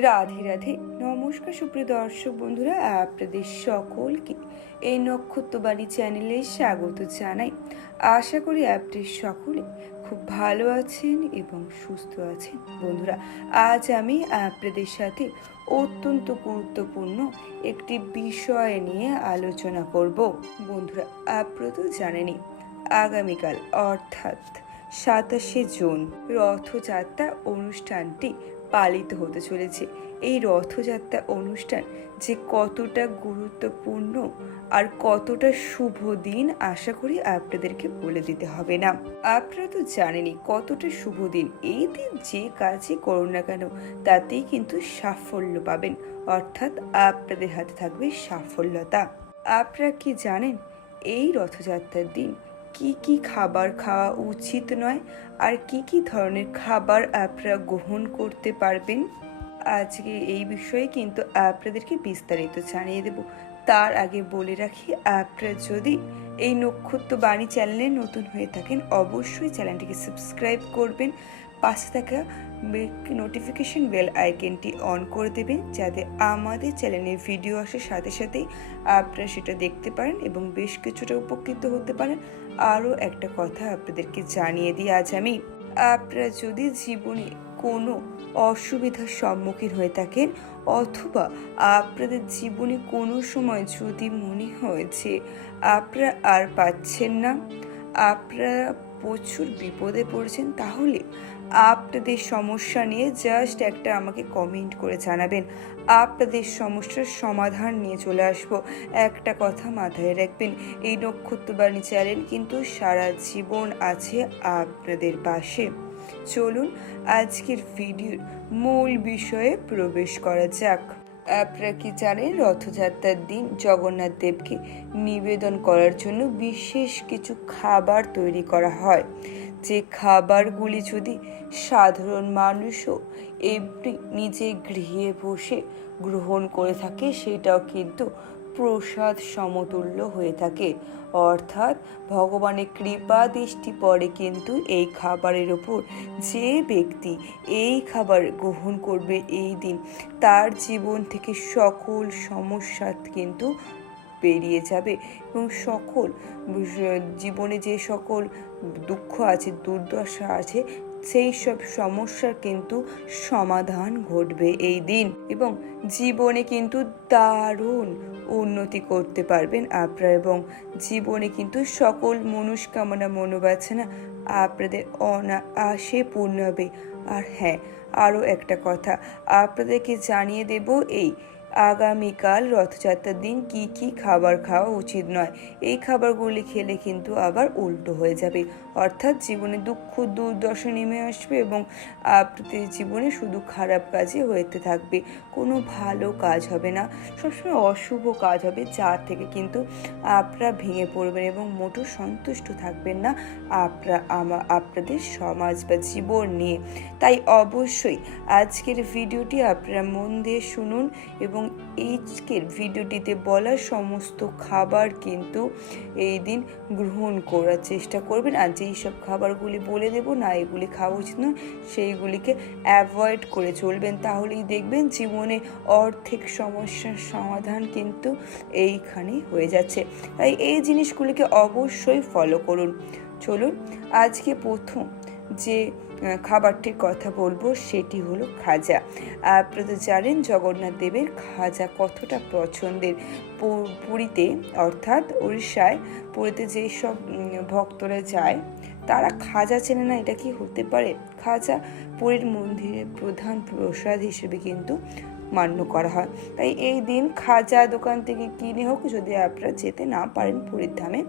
রাধে রাধে। নমস্কার সুপ্রিয় দর্শক বন্ধুরা, আপনাদের সকলকে এই নক্ষত্রবাণী চ্যানেলে স্বাগত জানাই। আশা করি আপনাদের সকলে খুব ভালো আছেন এবং সুস্থ আছেন। বন্ধুরা, আজ আমি আপনাদের সাথে অত্যন্ত গুরুত্বপূর্ণ একটি বিষয় নিয়ে আলোচনা করব। বন্ধুরা আপনারা তো জানেনই আগামীকাল অর্থাৎ সাতাশে জুন রথযাত্রা অনুষ্ঠানটি পালিত হতে চলেছে। এই রথযাত্রা অনুষ্ঠান যে কতটা গুরুত্বপূর্ণ আর কতটা শুভ দিন আশা করি আপনাদেরকে বলে দিতে হবে না। আপনারা তো জানেনই কতটা শুভ দিন। এই দিন যে কাজই করুন না কেন, তাতেই কিন্তু সাফল্য পাবেন। অর্থাৎ আপনাদের হাতে থাকবে সাফল্যতা। আপনারা কি জানেন, এই রথযাত্রার দিন কি কি খাবার খাওয়া উচিত নয়? আর কি কি ধরনের খাবার আপনারা গ্রহণ করতে পারবেন? আজকে এই বিষয়ে কিন্তু আপনাদেরকে বিস্তারিত জানিয়ে দেব। তার আগে বলে রাখি, আপনারা যদি এই নক্ষত্র বাণী চ্যানেলে নতুন হয়ে থাকেন, অবশ্যই চ্যানেলটিকে সাবস্ক্রাইব করবেন। পাশে থাকা নোটিফিকেশন বেল আইকনটি অন করে দেবেন যাতে আমাদের চ্যানেলে ভিডিও আসার সাথে সাথেই আপনারা সেটা দেখতে পারেন এবং বেশ কিছুটা উপকৃত হতে পারেন। আরও একটা কথা আপনাদেরকে জানিয়ে দিই আজ আমি। আপনারা যদি জীবনে কোনো অসুবিধার সম্মুখীন হয়ে থাকেন অথবা আপনাদের জীবনে কোনো সময় যদি মনে হয়েছে আপনারা আর পাচ্ছেন না, আপনারা প্রচুর বিপদে পড়েছেন, তাহলে আপনাদের সমস্যা নিয়ে জাস্ট একটা আমাকে কমেন্ট করে জানাবেন। আপনাদের সমস্যার সমাধান নিয়ে চলে আসব। একটা কথা মাথায় রাখবেন, এই নক্ষত্রবাণী চ্যানেল কিন্তু সারা জীবন আছে আপনাদের পাশে। চলুন আজকের ভিডিওর মূল বিষয়ে প্রবেশ করা যাক। আপনারা কি জানেন রথযাত্রার দিন জগন্নাথ দেবকে নিবেদন করার জন্য বিশেষ কিছু খাবার তৈরি করা হয়? যে খাবারগুলি যদি সাধারণ মানুষও এমনি নিজে গৃহে বসে গ্রহণ করে থাকে, সেটাও কিন্তু প্রসাদ সমতুল্য হয়ে থাকে। অর্থাৎ ভগবানের কৃপা দৃষ্টি পড়ে কিন্তু এই খাবারের ওপর। যে ব্যক্তি এই খাবার গ্রহণ করবে এই দিন, তার জীবন থেকে সকল সমস্যা কিন্তু বেরিয়ে যাবে এবং সকল জীবনে যে সকল দুঃখ আছে, দুর্দশা আছে, সেই সব সমস্যার কিন্তু সমাধান ঘটবে এই দিন এবং জীবনে কিন্তু দারুণ উন্নতি করতে পারবেন আপনারা এবং জীবনে কিন্তু সকল মনস্কামনা, মনোবাসনা আপনাদের অনায়াসে পূর্ণ হবে। আর হ্যাঁ আরও একটা কথা আপনাদেরকে জানিয়ে দেব এই আগামীকাল রথযাত্রার দিন কি কি খাবার খাওয়া উচিত নয়, এই খাবারগুলি খেলে কিন্তু আবার উল্টো হয়ে যাবে। অর্থাৎ জীবনে দুঃখ, দুর্দশা নেমে আসবে এবং আপনাদের জীবনে শুধু খারাপ কাজই হতে থাকবে। কোনো ভালো কাজ হবে না, সবসময় অশুভ কাজ হবে যার থেকে কিন্তু আপনারা ভেঙে পড়বেন এবং মোটো সন্তুষ্ট থাকবেন না আপনারা আপনাদের সমাজ বা জীবন নিয়ে। তাই অবশ্যই আজকের ভিডিওটি আপনারা মন দিয়ে শুনুন এবং আজকের ভিডিওটিতে বলা সমস্ত খাবার কিন্তু এই দিন গ্রহণ করার চেষ্টা করবেন। আর যেই সব খাবারগুলি বলে দেব, না এগুলি খাওয়া উচিত নয়, সেইগুলিকে অ্যাভয়েড করে চলবেন। তাহলেই দেখবেন জীবনে অর্ধেক সমস্যার সমাধান কিন্তু এইখানেই হয়ে যাচ্ছে। তাই এই জিনিসগুলিকে অবশ্যই ফলো করুন। চলুন, আজকে প্রথম যে খাবারটির কথা বলব সেটি হলো খাজা। আপনারা তো জানেন জগন্নাথ দেবের খাজা কতটা পছন্দের? পুরীতে অর্থাৎ উড়িষ্যায় পুরীতে যেসব ভক্তরা যায়, তারা খাজা চেনে না, এটা কি হতে পারে? খাজা পুরীর মন্দিরের প্রধান প্রসাদ হিসেবে কিন্তু মান্য করা হয়। তাই এই দিন খাজা দোকান থেকে কিনে হোক, যদি আপনারা যেতে না পারেন পুরীর ধামে,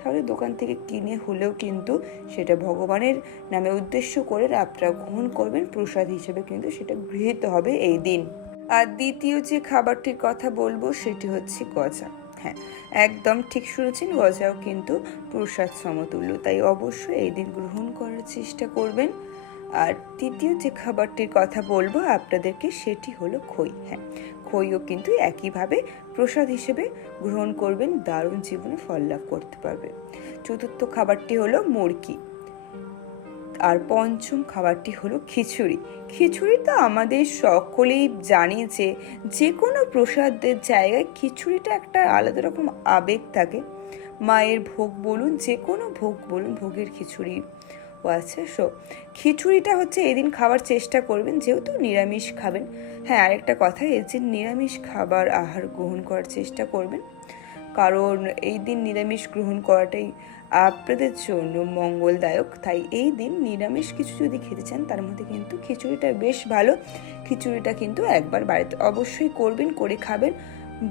তাহলে দোকান থেকে কিনে হলেও কিন্তু সেটা ভগবানের নামে উদ্দেশ্য করে আপনারা গ্রহণ করবেন। প্রসাদ হিসেবে কিন্তু সেটা গৃহীত হবে এই দিন। আর দ্বিতীয় যে খাবারটির কথা বলব, সেটি হচ্ছে গজা। হ্যাঁ একদম ঠিক শুনেছেন, গজাও কিন্তু প্রসাদ সমতুল্য। তাই অবশ্যই এই দিন গ্রহণ করার চেষ্টা করবেন। আর তৃতীয় যে খাবারটির কথা বলব আপনাদেরকে সেটি হলো খই। হ্যাঁ খইও কিন্তু একইভাবে প্রসাদ হিসেবে গ্রহণ করবেন, দারুণ জীবনে ফল লাভ করতে পারবে। চতুর্থ খাবারটি হলো মুরগি আর পঞ্চম খাবারটি হলো খিচুড়ি। খিচুড়ি তো আমাদের সকলেই জানি যে যে কোনো প্রসাদের জায়গায় খিচুড়িটা একটা আলাদা রকম আবেগ থাকে। মায়ের ভোগ বলুন যে কোনো ভোগ বলুন, ভোগের খিচুড়ি আছে। সো খিচুড়িটা হচ্ছে এদিন খাবার চেষ্টা করবেন, যেহেতু নিরামিষ খাবেন। হ্যাঁ আরেকটা কথা যে নিরামিষ খাবার আহার গ্রহণ করার চেষ্টা করবেন, কারণ এই দিন নিরামিষ গ্রহণ করাটাই আপনাদের জন্য মঙ্গলদায়ক। তাই এই দিন নিরামিষ কিছু যদি খেতে চান, তার মধ্যে কিন্তু খিচুড়িটা বেশ ভালো। খিচুড়িটা কিন্তু একবার বাড়িতে অবশ্যই করবেন, করে খাবেন,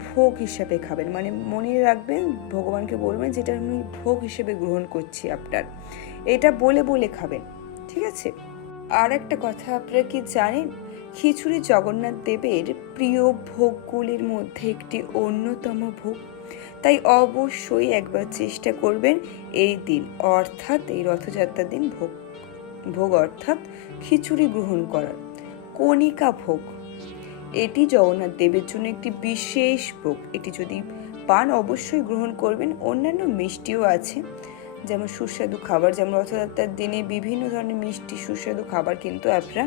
ভোগ হিসাবে খাবেন। মানে মনে রাখবেন, ভগবানকে বলবেন, যেটা আমি ভোগ হিসেবে গ্রহণ করছি আপনার। এটা বলে বলে খাবেন, ঠিক আছে? আর একটা কথা, আপনারা কি জানেন, খিচুড়ি জগন্নাথ দেবের প্রিয় ভোগগুলির মধ্যে একটি অন্যতম ভোগ? তাই অবশ্যই একবার চেষ্টা করবেন এই দিন, অর্থাৎ এই রথযাত্রার দিন ভোগ ভোগ অর্থাৎ খিচুড়ি গ্রহণ করার, কণিকা ভোগ। এটি জগন্নাথ দেবের জন্য একটি বিশেষ ভোগ। এটি যদি পান, অবশ্যই গ্রহণ করবেন। অন্যান্য মিষ্টিও আছে। যেমন সুস্বাদু খাবার, যেমন রথযাত্রার দিনে বিভিন্ন ধরনের মিষ্টি, সুস্বাদু খাবার কিন্তু আপনারা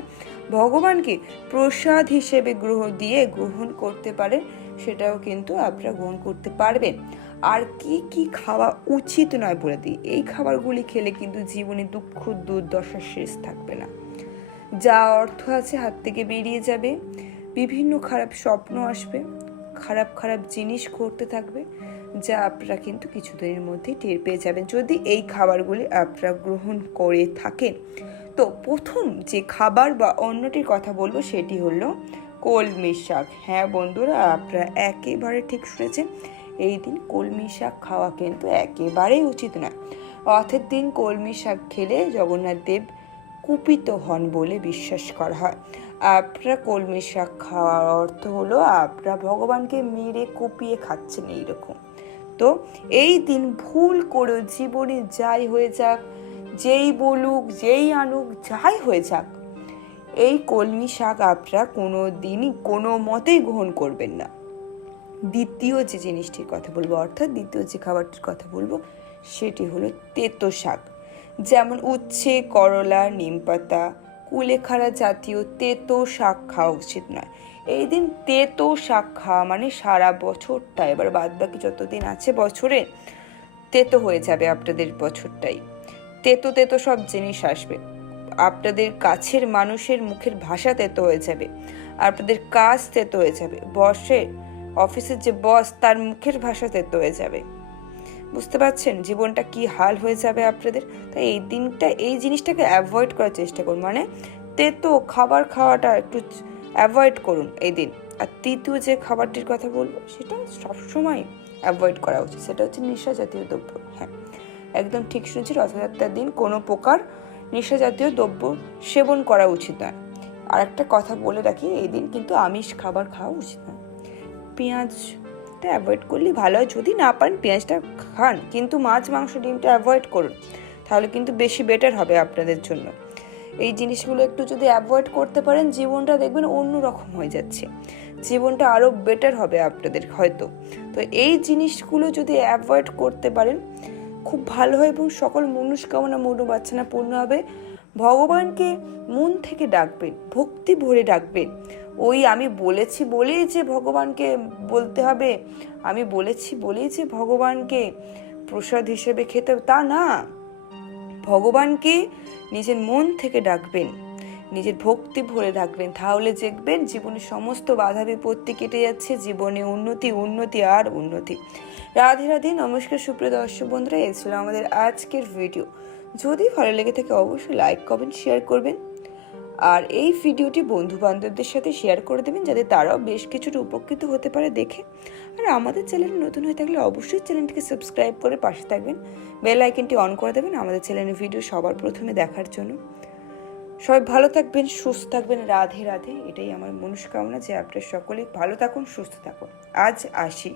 ভগবানকে প্রসাদ হিসেবে গ্রহ দিয়ে গ্রহণ করতে পারেন, সেটাও কিন্তু আপনারা গ্রহণ করতে পারবেন। আর কি কি খাওয়া উচিত নয় বলে দিই, এই খাবারগুলি খেলে কিন্তু জীবনে দুঃখ দুর্দশা শেষ থাকবে না। যা অর্থ আছে হাত থেকে বেরিয়ে যাবে, বিভিন্ন খারাপ স্বপ্ন আসবে, খারাপ খারাপ জিনিস ঘটতে থাকবে যা আপনারা কিন্তু কিছুদিনের মধ্যে টের পেয়ে যাবেন। যদি এই খাবারগুলি আপনারা গ্রহণ করে থাকেন, তো প্রথম যে খাবার বা অন্যটির কথা বলব সেটি হলো কলমি শাক। হ্যাঁ বন্ধুরা, আপনারা একেবারে ঠিক শুনেছেন, এই দিন কলমি শাক খাওয়া কিন্তু একেবারেই উচিত নয়। রথের দিন কলমি শাক খেলে জগন্নাথ দেব কুপিত হন বলে বিশ্বাস করা হয়। আপনারা কলমি শাক খাওয়ার অর্থ হলো, আপনারা ভগবানকে মেরে কুপিয়ে খাচ্ছেন এইরকম। তো এই দিন ভুল করেও জীবনে যাই হয়ে যাক, যেই বলুক, যেই আনুক, যাই হয়ে যাক। এই কলমি শাক আপনারা কোনো দিনই কোনো মতেই গ্রহণ করবেন না। দ্বিতীয় যে জিনিসটির কথা বলব, অর্থাৎ দ্বিতীয় যে খাবারটির কথা বলব, সেটি হলো তেতো শাক। যেমন উচ্ছে, করলা, নিমপাতা কুলেখাড়া জাতীয় তেতো শাক খাওয়া উচিত নয়। এই দিন তেতো শাক খাওয়া মানে সারা বছরটা, এবার বাদ বাকি যতদিন আছে বছরে তেতো হয়ে যাবে আপনাদের বছরটাই। তেতো তেতো সব জিনিস আসবে। আপনাদের কাছের মানুষের মুখের ভাষা তেতো হয়ে যাবে, আপনাদের কাজ তেতো হয়ে যাবে বসে অফিসের যে বস, তার মুখের ভাষা তেতো হয়ে যাবে। বুঝতে পারছেন? জীবনটা কি হাল হয়ে যাবে আপনাদের? তাই এই দিনটা, এই জিনিসটাকে অ্যাভয়েড করার চেষ্টা করুন। মানে তেতো খাবার খাওয়াটা একটু অ্যাভয়েড করুন এই দিন। আর তৃতীয় যে খাবারটির কথা বলব, সেটা সবসময় অ্যাভয়েড করা উচিত। সেটা হচ্ছে নেশা জাতীয় দ্রব্য। হ্যাঁ একদম ঠিক শুনেছি, রথযাত্রার দিন কোনো প্রকার নেশা জাতীয় দ্রব্য সেবন করা উচিত নয়। আর একটা কথা বলে রাখি, এই দিন কিন্তু আমিষ খাবার খাওয়া উচিত নয়। পেঁয়াজটা অ্যাভয়েড করলেই ভালো হয়। যদি না পারেন, পেঁয়াজটা খান। কিন্তু মাছ, মাংস ডিমটা অ্যাভয়েড করুন। তাহলে কিন্তু বেশি বেটার হবে আপনাদের জন্য। এই জিনিসগুলো একটু যদি অ্যাভয়েড করতে পারেন, জীবনটা দেখবেন অন্য রকম হয়ে যাচ্ছে। জীবনটা আরও বেটার হবে আপনাদের হয়তো। তো এই জিনিসগুলো যদি অ্যাভয়েড করতে পারেন, খুব ভালো হয় এবং সকল মনুষ্কামনা মনোবাচ্ছনা পূর্ণ হবে। ভগবানকে মন থেকে ডাকবেন, ভক্তি ভরে ডাকবেন। ওই আমি বলেছি বলেই যে ভগবানকে বলতে হবে, আমি বলেছি বলেই যে ভগবানকে প্রসাদ হিসেবে খেতে তা না। ভগবানকে নিজের মন থেকে ডাকবেন, নিজের ভক্তি ভরে ডাকবেন। তাহলে দেখবেন জীবনের সমস্ত বাধা বিপত্তি কেটে যাচ্ছে, জীবনে উন্নতি উন্নতি আর উন্নতি। রাধে রাধে, নমস্কার, সুপ্রিয় দর্শক বন্ধুরা, এই ছিল আমাদের আজকের ভিডিও যদি ভালো লেগে থাকে অবশ্যই লাইক কমেন্ট শেয়ার করবেন। আর এই ভিডিওটি বন্ধু বান্ধবদের সাথে শেয়ার করে দেবেন যাতে তারাও বেশ কিছুটা উপকৃত হতে পারে দেখে। আর আমাদের চ্যানেল নতুন হয়ে থাকলে অবশ্যই চ্যানেলটিকে সাবস্ক্রাইব করে পাশে থাকবেন। বেল আইকনটি অন করে দেবেন আমাদের চ্যানেলের ভিডিও সবার প্রথমে দেখার জন্য। সবাই ভালো থাকবেন, সুস্থ থাকবেন, রাধে রাধে। এটাই আমার মনস্কামনা যে আপনার সকলে ভালো থাকুন, সুস্থ থাকুন। আজ আসি।